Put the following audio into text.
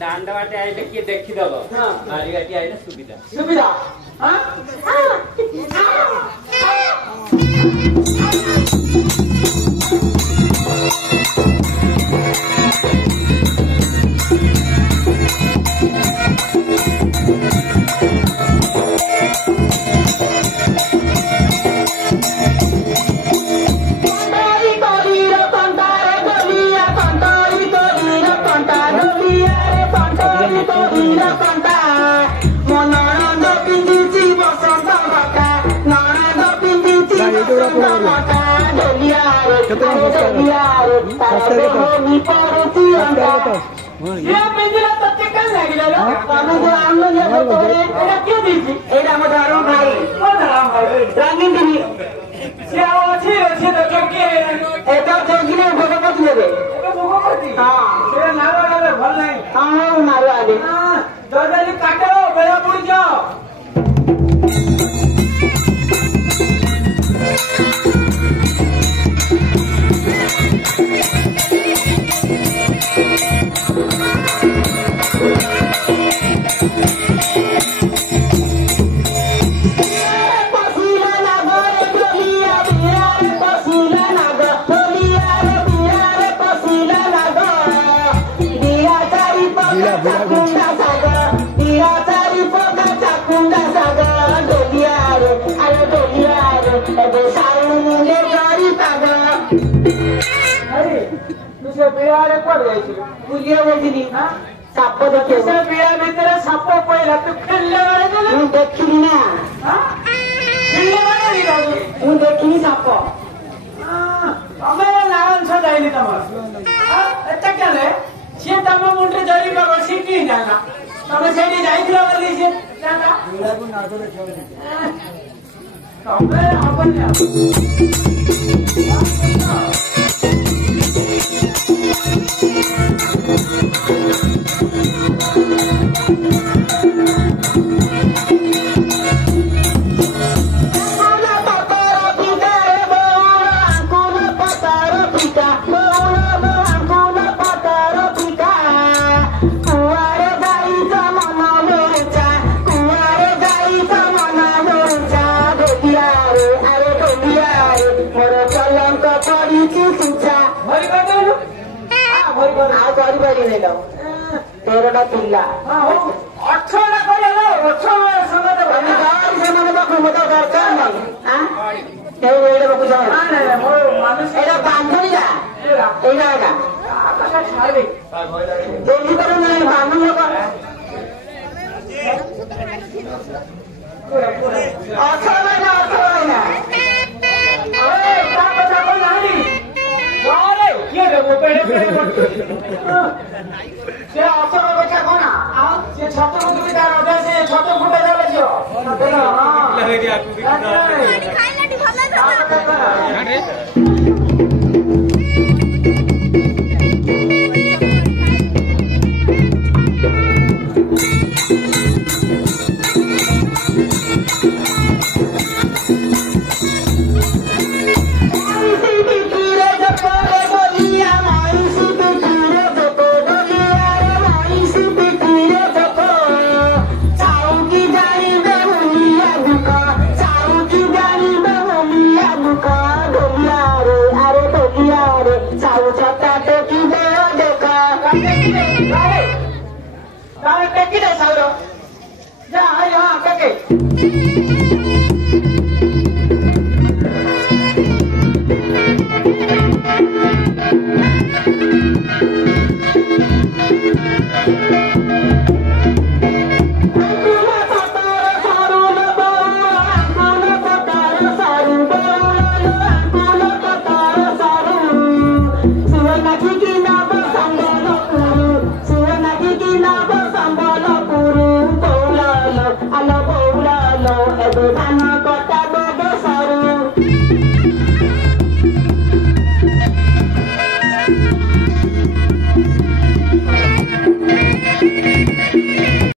दांड बाटे आइले किए देखी दब मारी गाटी आइले सुविधा सुविधा साप देखिए साप पहला तो खेलने देखी ना देखी साप नारायण छ जाइली तम एता क्या ले से तम मुंडे जरी का बसी की जाना तमे सेडी जाइथिला बोली से जाना को नाचो देखियो तमे अपन ଆଉ କରିପାରିନି ଲୋ 13ଟା ପିଲା 18ଟା କରିହେଲା 18 ସମୟ ଆମେ ଗାଁରେ ସେମାନେ ପାଖକୁ ମତେ ଦରକାର ନାହିଁ ଏଇ ଏଇଟା ପାଖକୁ ଯାଅ ଏଇଟା ବାନ୍ଧୁଣିଆ ଏଇଟା ଏଇଟା ଛାଡି ଦେଖିପାରୁ ନାହିଁ ବାନ୍ଧୁ ଲୋକ 18 महिना ସେ ଅସର କଥା କଣ ସେ ଛୋଟ ମୁଣ୍ଡ ବି ତାର ଅଧା ସେ ଛୋଟ ଫୁଟ ଯାଉଛ टेकी दे साउरो जा यहाँ टेके